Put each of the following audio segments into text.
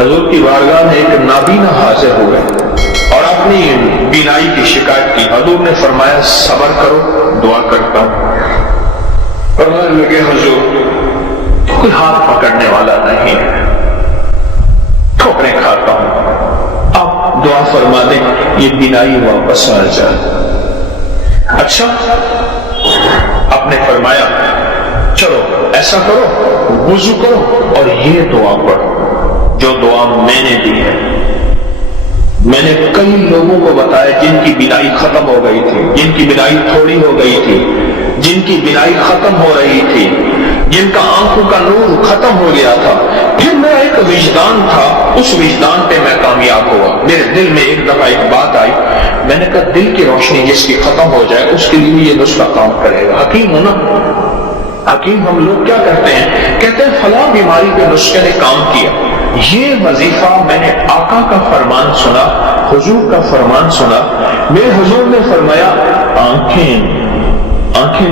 حضور کی بارگاہ میں ایک نابینا حاضر ہوئے اور اپنی بینائی کی شکایت کی. حضور نے فرمایا صبر کرو، دعا کرتا ہوں. فرمانے لگے حضور کوئی ہاتھ پکڑنے والا نہیں ہے، ٹھوکریں کھاتا ہوں، آپ دعا فرما دیں یہ بینائی واپس آ جائے. اچھا، آپ نے فرمایا چلو ایسا کرو، وضو کرو اور یہ دعا پڑھو جو دعا میں نے دی ہے. میں نے کئی لوگوں کو بتایا جن کی بینائی ختم ہو گئی تھی، جن کی بینائی تھوڑی ہو گئی تھی، جن کی بینائی ختم ہو رہی تھی، جن کا آنکھوں کا نور ختم ہو گیا تھا. پھر میرا ایک وجدان تھا، اس وجدان پہ میں کامیاب ہوا. میرے دل میں ایک دفعہ ایک بات آئی، میں نے کہا دل کی روشنی جس کی ختم ہو جائے اس کے لیے یہ نسخہ کام کرے گا. حکیم ہونا، حکیم ہم لوگ کیا کرتے ہیں، کہتے ہیں فلاں بیماری پہ نسخے نے کام کیا. یہ وظیفہ میں نے آقا کا فرمان سنا، حضور کا فرمان سنا. میرے حضور نے فرمایا آنکھیں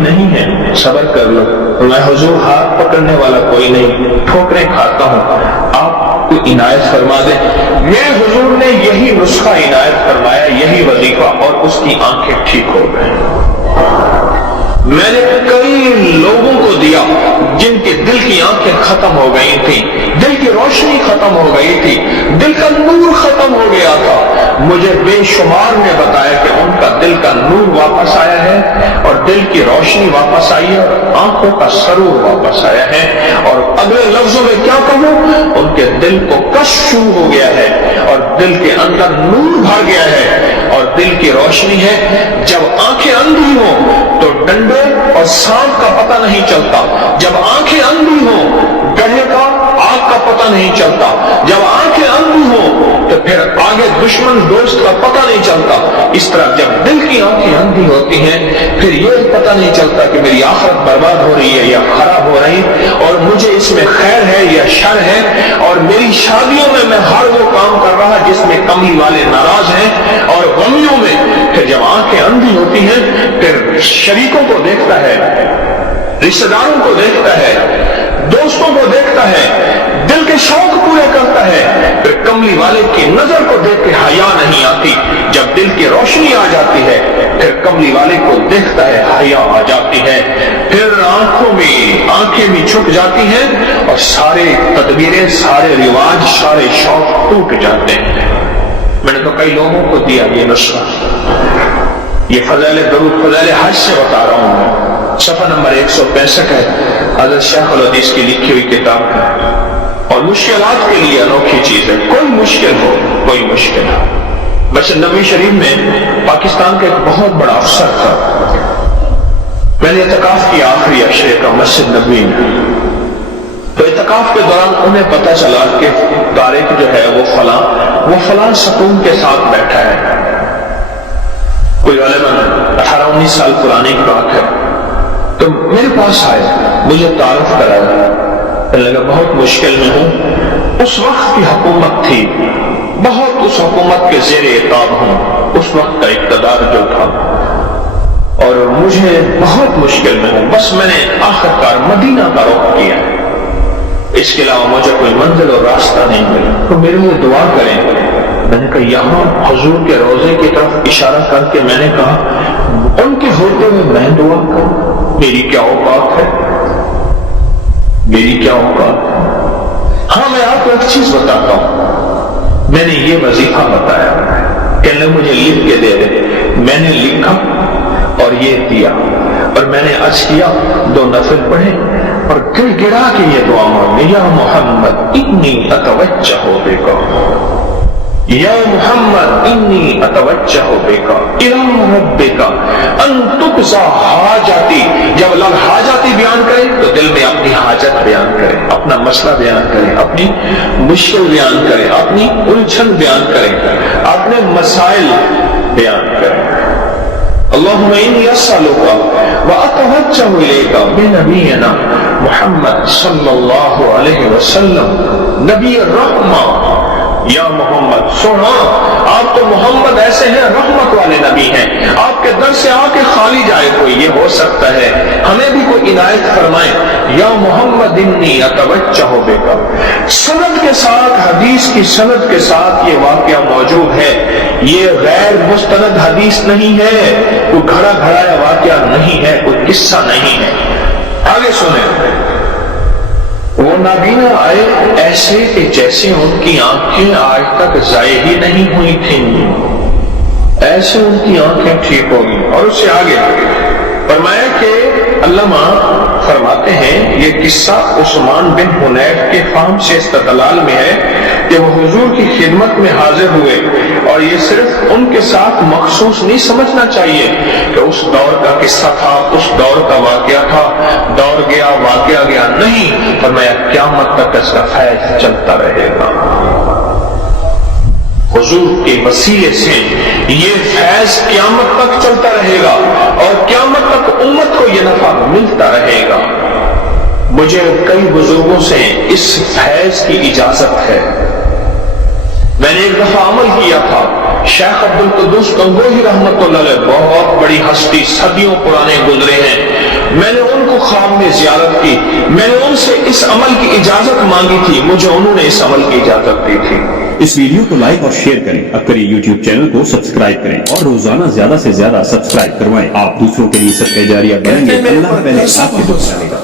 نہیں ہیں، صبر کر لو. میں حضور ہاتھ پکڑنے والا کوئی نہیں، ٹھوکریں کھاتا ہوں، آپ کو عنایت فرما دیں. میرے حضور نے یہی نسخہ عنایت فرمایا، یہی وظیفہ، اور اس کی آنکھیں ٹھیک ہو گئیں. میں نے کئی لوگوں کو دیا جن کے دل کی آنکھیں ختم ہو گئی تھی، دل کی روشنی ختم ہو گئی تھی، دل کا نور ختم ہو گیا تھا. مجھے بے شمار نے بتایا کہ ان کا دل کا نور واپس آیا ہے اور دل کی روشنی واپس آئی ہے اور آنکھوں کا سرور واپس آیا ہے. اور اگلے لفظوں میں کیا کہوں، ان کے دل کو کشف شروع ہو گیا ہے اور دل کے اندر نور بھر گیا ہے اور دل کی روشنی ہے. جب آنکھیں اندھی ہوں تو ڈنڈے اور سانپ کا پتہ نہیں چلتا، جب آنکھیں اندھی ہوں گڑھے کا آگ کا پتہ نہیں چلتا، جب آنکھیں اندھی ہوں تو پھر آگے دشمن دوست کا پتہ نہیں چلتا. اس طرح جب دل کی آنکھیں اندھی ہوتی ہیں پھر یہ پتہ نہیں چلتا کہ میری آخرت برباد ہو رہی ہے یا خراب ہو رہی، اور مجھے اس میں خیر ہے یا شر ہے. اور میری شادیوں میں ہر وہ کام کر رہا جس میں کمی والے ناراض ہیں، اور غمیوں میں پھر جب آنکھیں اندھی ہوتی ہیں پھر شریکوں کو دیکھتا ہے، رشتہ داروں کو دیکھتا ہے، دوستوں کو دیکھتا ہے، دل کے شوق پورے کرتا ہے. پھر کملی والے کی نظر کو دیکھ کے حیا نہیں آتی. جب دل کی روشنی آ جاتی ہے پھر کملی والے کو دیکھتا ہے، حیا آ جاتی ہے. پھر آنکھیں بھی چھپ جاتی ہیں اور سارے تدبیریں، سارے رواج، سارے شوق ٹوٹ جاتے ہیں. میں نے تو کئی لوگوں کو دیا یہ نسخہ. یہ فضائل درود، فضائل حج سے بتا رہا ہوں میں. صفحہ نمبر 165 ہے، حضرت شیخ الحدیث کی لکھی ہوئی کتاب ہے. اور مشکلات کے لیے انوکھی چیز ہے، کوئی مشکل ہو، کوئی مشکل ہو. مسجد نبوی شریف میں پاکستان کا ایک بہت بڑا افسر تھا. میں نے اعتکاف کیا آخری عشرے کا مسجد نبوی میں. تو اعتکاف کے دوران انہیں پتہ چلا کہ طارق جو ہے وہ فلاں ستون کے ساتھ بیٹھا ہے. کوئی غالباً 18-19 سال پرانی بات ہے. تو میرے پاس آئے، مجھے تعارف کرایا. لگا بہت مشکل میں ہوں. اس وقت کی حکومت تھی، بہت اس حکومت کے زیر عتاب ہوں، اس وقت کا اقتدار جو تھا، اور مجھے بہت مشکل میں ہوں. بس میں نے آخر کار مدینہ کا رخ کیا، اس کے علاوہ مجھے کوئی منزل اور راستہ نہیں ملا. تو میرے لیے دعا کریں. میں نے کہا یہاں حضور کے روضے کی طرف اشارہ کر کے میں نے کہا ان کے ہوتے ہوئے میں دعا کروں، میری کیا اوقات ہے، میری کیا اوقات ہے. ہاں میں آپ کو ایک چیز بتاتا ہوں. میں نے یہ وظیفہ بتایا کہ اللہ مجھے لکھ کے دے دے. میں نے لکھا اور یہ دیا، اور میں نے عرض کیا 2 نفل پڑھے اور گڑ گڑا کے یہ دعا مانگی، یا محمد انی اتوجہ بک، یا محمد انی اتوجہ بک الی ربک ان تقضی حاجتی. جب لوگ حاجتی بیان کرے تو دل میں اپنی حاجت بیان کرے، اپنا مسئلہ بیان کرے، اپنی مشکل بیان کرے، اپنی الجھن بیان کرے، اپنے مسائل بیان کرے. اللہم انی اسألک واتوجہ الیک بنبینا محمد صلی اللہ علیہ وسلم نبی الرحمہ. یا محمد سنا، آپ تو محمد ایسے ہیں رحمت والے نبی ہیں، آپ کے در سے آ کے خالی جائے کوئی، یہ ہو سکتا ہے، ہمیں بھی کوئی عنایت فرمائیں. یا محمد انی اتوجہ بک. سند کے ساتھ حدیث کی سند کے ساتھ یہ واقعہ موجود ہے، یہ غیر مستند حدیث نہیں ہے، کوئی گھڑا گھڑایا واقعہ نہیں ہے، کوئی قصہ نہیں ہے۔ آگے سنیں، وہ نابینا آئے ایسے کہ جیسے ان کی آنکھیں آج تک ضائع ہی نہیں ہوئی تھیں، ایسے ان کی آنکھیں ٹھیک ہوگی۔ اور اس سے آگے فرمایا کہ علامہ فرماتے ہیں یہ قصہ عثمان بن حنیف کے فہم سے استدلال میں ہے کہ وہ حضور کی خدمت میں حاضر ہوئے، اور یہ صرف ان کے ساتھ مخصوص نہیں سمجھنا چاہیے کہ اس دور کا قصہ تھا، اس دور کا واقعہ تھا، دور گیا واقعہ گیا، نہیں، فرمایا قیامت تک اس کا فیض چلتا رہے گا۔ حضور کے وسیلے سے یہ فیض قیامت تک چلتا رہے گا، اور قیامت تک امت کو یہ نفع ملتا رہے گا۔ مجھے کئی بزرگوں سے اس فیض کی اجازت ہے۔ میں نے ایک دفعہ عمل کیا تھا، شیخ عبد القدوس گنگوہی رحمۃ اللہ علیہ، بہت بڑی ہستی، صدیوں پرانے گزرے ہیں، میں نے ان کو خواب میں زیارت کی، میں نے ان سے اس عمل کی اجازت مانگی تھی، مجھے انہوں نے اس عمل کی اجازت دی تھی۔ اس ویڈیو کو لائک اور شیئر کریں، اب کریں یوٹیوب چینل کو سبسکرائب کریں اور روزانہ زیادہ سے زیادہ سبسکرائب کروائیں۔ آپ دوسروں کے لیے صدقہ جاریہ بنیں گے، اللہ پہلے آپ کی طرف کرے گا۔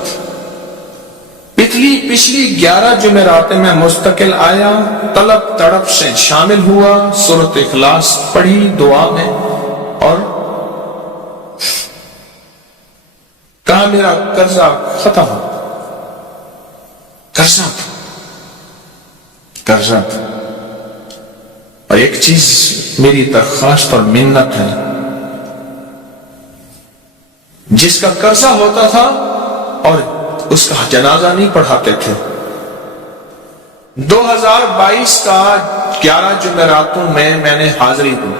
پچھلی 11 جمعرات میں مستقل آیا، طلب تڑپ سے شامل ہوا، سورۃ اخلاص پڑھی دعا میں، اور کہا میرا قرضہ ختم ہو، قرضہ اور ایک چیز میری درخواست اور منت ہے، جس کا قرضہ ہوتا تھا اور اس کا جنازہ نہیں پڑھاتے تھے، 2022 کا 11 جمعراتوں میں نے حاضری دی۔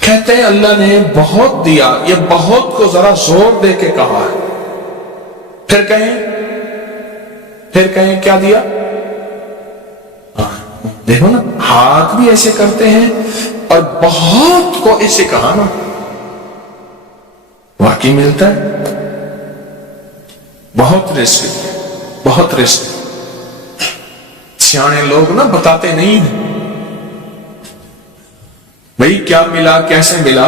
کہتے ہیں اللہ نے بہت دیا، یہ بہت کو ذرا زور دے کے کہا ہے، پھر کہیں کیا دیا؟ دیکھو نا، ہاتھ بھی ایسے کرتے ہیں اور بہت کو ایسے کہا نا، واقعی ملتا ہے۔ بہت رزق سیانے لوگ نا بتاتے نہیں ہیں بھئی کیا ملا، کیسے ملا،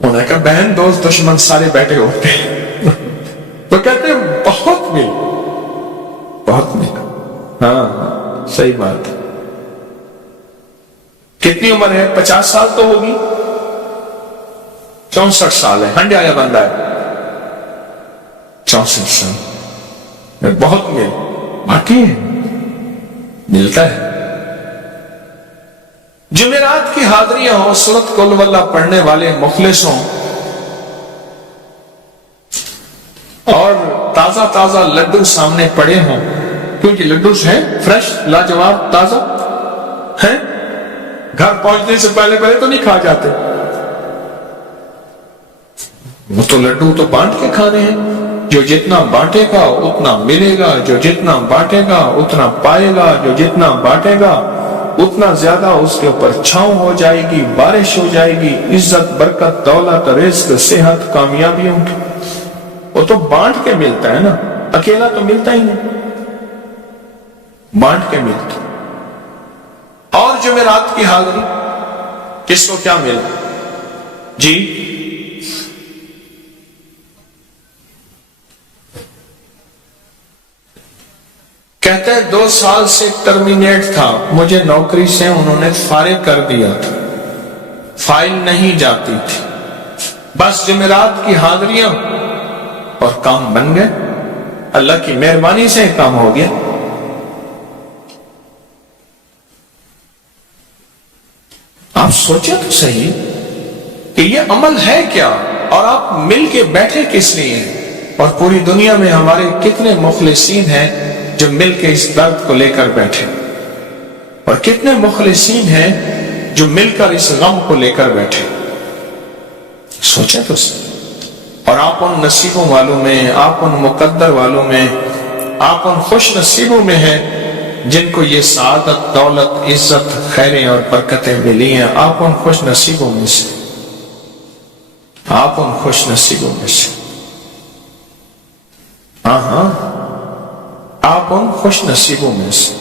انہوں نے کہا بہن دوست دشمن سارے بیٹھے ہوتے ہیں تو کہتے ہیں بہت ملا۔ ہاں صحیح بات ہے۔ کتنی عمر ہے؟ 50 سال تو ہوگی، 64 سال ہے، ہنڈیا یا بندہ ہے، 64 سال، بہت باقی ملتا ہے۔ جمعرات کی حاضریاں ہوں، سورۃ قل واللہ پڑھنے والے مخلصوں، اور تازہ لڈو سامنے پڑے ہوں، کیونکہ لڈو ہیں فریش، لاجواب، تازہ ہیں، گھر پہنچنے سے پہلے تو نہیں کھا جاتے، وہ تو لڈو تو بانٹ کے کھانے ہیں، جو جتنا بانٹے گا اتنا ملے گا، جو جتنا بانٹے گا اتنا پائے گا، جو جتنا بانٹے گا اتنا زیادہ اس کے اوپر چھاؤں ہو جائے گی، بارش ہو جائے گی، عزت، برکت، دولت، رزق، صحت، کامیابیوں کی، وہ تو بانٹ کے ملتا ہے نا، اکیلا تو ملتا ہی نہیں، بانٹ کے ملتا۔ اور جمعرات کی حاضری کس کو کیا ملا؟ جی کہتے ہیں 2 سال سے ٹرمینیٹ تھا، مجھے نوکری سے انہوں نے فارغ کر دیا تھا، فائل نہیں جاتی تھی، بس جمعرات کی حاضریاں اور کام بن گئے، اللہ کی مہربانی سے کام ہو گیا۔ آپ سوچیں تو صحیح کہ یہ عمل ہے کیا، اور آپ مل کے بیٹھے کس لیے ہیں، اور پوری دنیا میں ہمارے کتنے مخلصین ہیں جو مل کے اس درد کو لے کر بیٹھے، اور کتنے مخلصین ہیں جو مل کر اس غم کو لے کر بیٹھے۔ سوچیں تو صحیح۔ اور آپ ان نصیبوں والوں میں، آپ ان مقدر والوں میں، آپ ان خوش نصیبوں میں ہیں جن کو یہ سعادت، دولت، عزت، خیریں اور برکتیں ملی ہیں، آپ ان خوش نصیبوں میں سے۔ آپ ان خوش نصیبوں میں سے، ہاں آپ ان خوش نصیبوں میں سے۔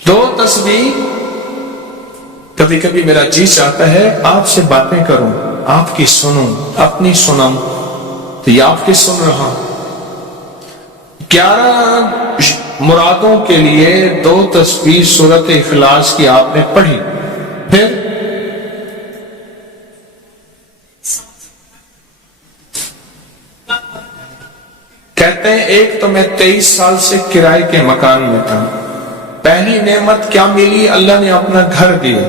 دو تسبیح، کبھی کبھی میرا جی چاہتا ہے آپ سے باتیں کروں، آپ کی سنوں، اپنی سناؤں، تو یہ آپ کی سن رہا ہوں۔ 11 مرادوں کے لیے 2 تسبیح سورۃ اخلاص کی آپ نے پڑھی، پھر کہتے ہیں ایک تو میں 23 سال سے کرائے کے مکان میں تھا، پہلی نعمت کیا ملی؟ اللہ نے اپنا گھر دیا،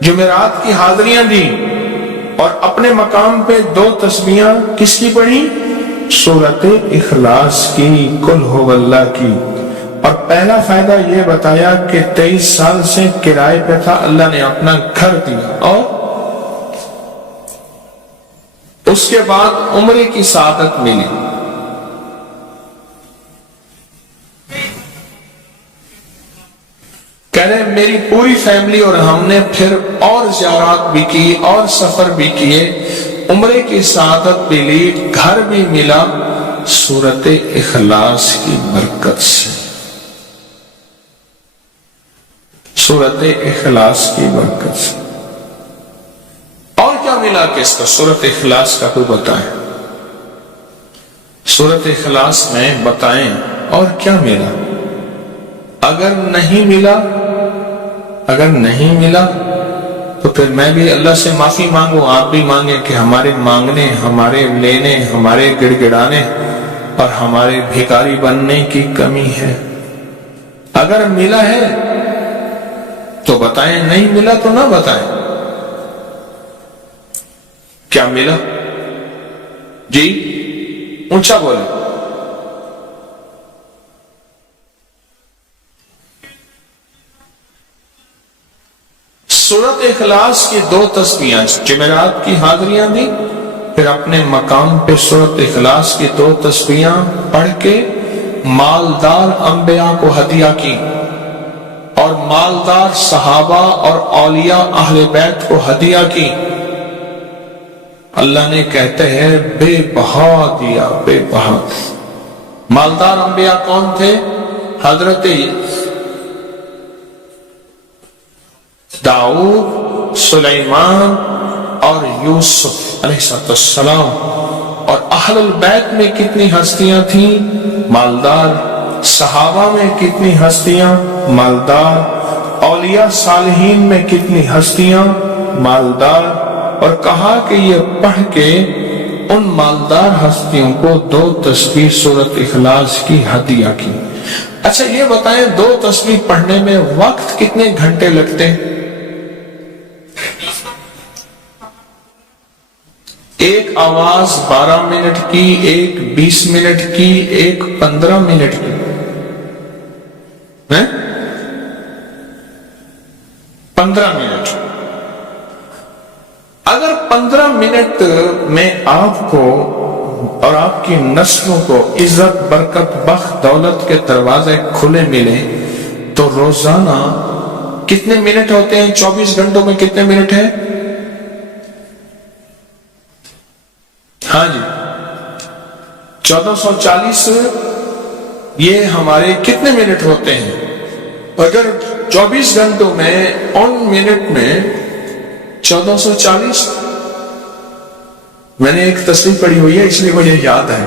جمعرات کی حاضریاں دی، اور اپنے مقام پہ 2 تسبیحاں کس کی پڑھی؟ سورۃ اخلاص کی، قل هو اللہ کی۔ اور پہلا فائدہ یہ بتایا کہ 23 سال سے کرائے پہ تھا، اللہ نے اپنا گھر دیا، اور اس کے بعد عمرے کی سعادت ملی۔ کہہ رہے میری پوری فیملی اور ہم نے پھر اور زیارات بھی کی اور سفر بھی کیے، عمرے کی سعادت بھی لی، گھر بھی ملا، سورۃ اخلاص کی برکت سے، سورۃ اخلاص کی برکت سے۔ اور کیا ملا کہ اس کا سورۃ اخلاص کا کوئی بتائیں، سورۃ اخلاص میں بتائیں اور کیا ملا؟ اگر نہیں ملا تو پھر میں بھی اللہ سے معافی مانگوں، آپ بھی مانگیں کہ ہمارے مانگنے، ہمارے لینے، ہمارے گڑ گڑانے اور ہمارے بھکاری بننے کی کمی ہے۔ اگر ملا ہے تو بتائیں، نہیں ملا تو نہ بتائیں۔ کیا ملا؟ جی اونچا بولے۔ سورۃ اخلاص کی 2 تسبیحاں، جمعرات کی حاضریاں دی، پھر اپنے مقام پہ سورۃ اخلاص کی 2 تسبیحاں پڑھ کے مالدار انبیاء کو ہدیہ کی، اور مالدار صحابہ اور اولیاء اہل بیت کو ہدیہ کی۔ اللہ نے کہتے ہیں بے بہا دیا، بے بہا۔ مالدار انبیاء کون تھے؟ حضرت داؤد، سلیمان اور یوسف علیہ السلام۔ اور اہل البیت میں کتنی ہستیاں تھیں؟ مالدار۔ صحابہ میں کتنی ہستیاں؟ مالدار۔ اولیاء صالحین میں کتنی ہستیاں؟ مالدار۔ اور کہا کہ یہ پڑھ کے ان مالدار ہستیوں کو 2 تسبیح سورۃ اخلاص کی ہدیہ کی۔ اچھا یہ بتائیں 2 تسبیح پڑھنے میں وقت کتنے گھنٹے لگتے ہیں؟ ایک آواز 12 منٹ کی، ایک 20 منٹ کی، ایک 15 منٹ کی، 15 منٹ۔ اگر 15 منٹ میں آپ کو اور آپ کی نسلوں کو عزت، برکت، بخت، دولت کے دروازے کھلے ملے تو روزانہ کتنے منٹ ہوتے ہیں؟ 24 گھنٹوں میں کتنے منٹ ہیں؟ ہاں جی 1440 یہ ہمارے کتنے منٹ ہوتے ہیں؟ اگر 24 گھنٹوں میں ان منٹ میں 1440، میں نے ایک تصریح پڑھی ہوئی ہے اس لیے مجھے یاد ہے،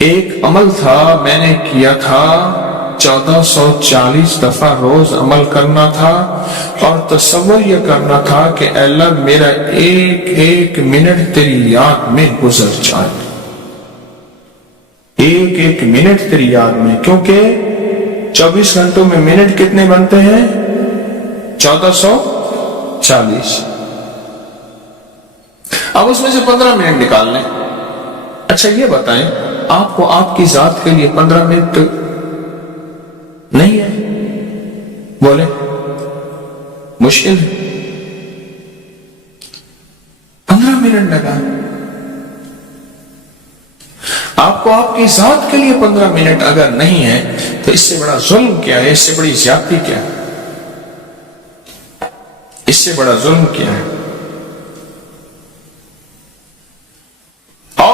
ایک عمل تھا میں نے کیا تھا 1440 دفعہ روز عمل کرنا تھا، اور تصور یہ کرنا تھا کہ اے اللہ میرا ایک ایک منٹ تیری یاد میں گزر جائے، ایک ایک منٹ تیری یاد میں، کیونکہ 24 گھنٹوں میں منٹ کتنے بنتے ہیں؟ 1440۔ اب اس میں سے 15 منٹ نکال لیں۔ اچھا یہ بتائیں آپ کو آپ کی ذات کے لیے 15 منٹ نہیں ہے؟ بولے مشکل ہے؟ 15 منٹ لگا آپ کو آپ کی ذات کے لیے 15 منٹ اگر نہیں ہے تو اس سے بڑا ظلم کیا ہے؟ اس سے بڑی زیادتی کیا ہے؟ اس سے بڑا ظلم کیا ہے؟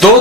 2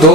2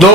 2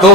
2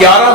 11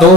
2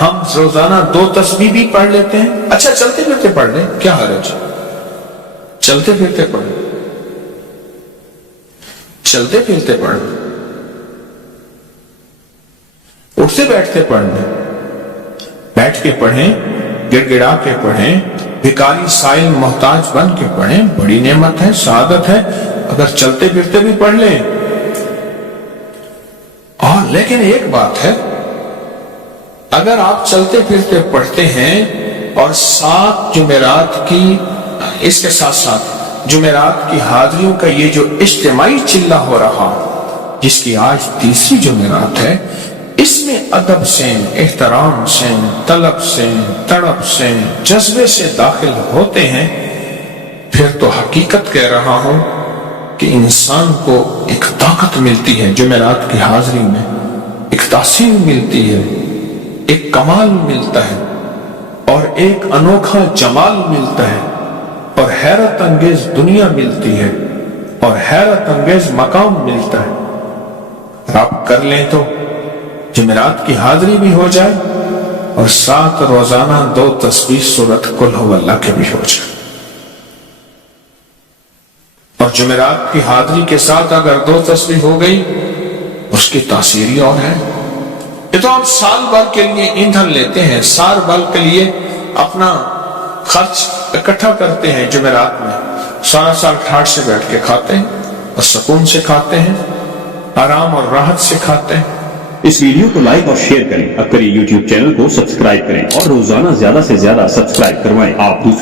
ہم روزانہ 2 تسبیح بھی پڑھ لیتے ہیں. اچھا چلتے پھرتے پڑھ لیں, کیا حرج؟ چلتے پھرتے پڑھ لیں, چلتے پھرتے پڑھ لیں, اٹھتے بیٹھتے پڑھ لیں, بیٹھ کے پڑھیں, گڑ گڑا کے پڑھیں, بھکاری سائل محتاج بن کے پڑھیں, بڑی نعمت ہے, سعادت ہے اگر چلتے پھرتے بھی پڑھ لیں. اور لیکن ایک بات ہے, اگر آپ چلتے پھرتے پڑھتے ہیں اور 7 جمعرات کی, اس کے ساتھ ساتھ جمعرات کی حاضریوں کا یہ جو اجتماعی چلہ ہو رہا, جس کی آج 3ری جمعرات ہے, اس میں ادب سے, احترام سے, طلب سے, تڑپ سے, جذبے سے داخل ہوتے ہیں, پھر تو حقیقت کہہ رہا ہوں کہ انسان کو ایک طاقت ملتی ہے جمعرات کی حاضری میں, ایک تاثیر ملتی ہے, ایک کمال ملتا ہے, اور ایک انوکھا جمال ملتا ہے, اور حیرت انگیز دنیا ملتی ہے, اور حیرت انگیز مقام ملتا ہے. آپ کر لیں تو جمعرات کی حاضری بھی ہو جائے اور ساتھ روزانہ 2 تسبیح سورۃ قل ھو اللہ کے بھی ہو جائے. اور جمعرات کی حاضری کے ساتھ اگر 2 تسبیح ہو گئی, اس کی تاثیر ہی اور ہے. یہ تو آپ سال بھر کے لیے ایندھن لیتے ہیں, سال بھر کے لیے اپنا خرچ اکٹھا کرتے ہیں جمعرات میں, سارا سال ٹھاٹ سے بیٹھ کے کھاتے ہیں, اور سکون سے کھاتے ہیں, آرام اور راحت سے کھاتے ہیں. اس ویڈیو کو لائک اور شیئر کریں. اب کریے یوٹیوب چینل کو سبسکرائب کریں اور روزانہ زیادہ سے زیادہ سبسکرائب کروائیں. آپ دوسرے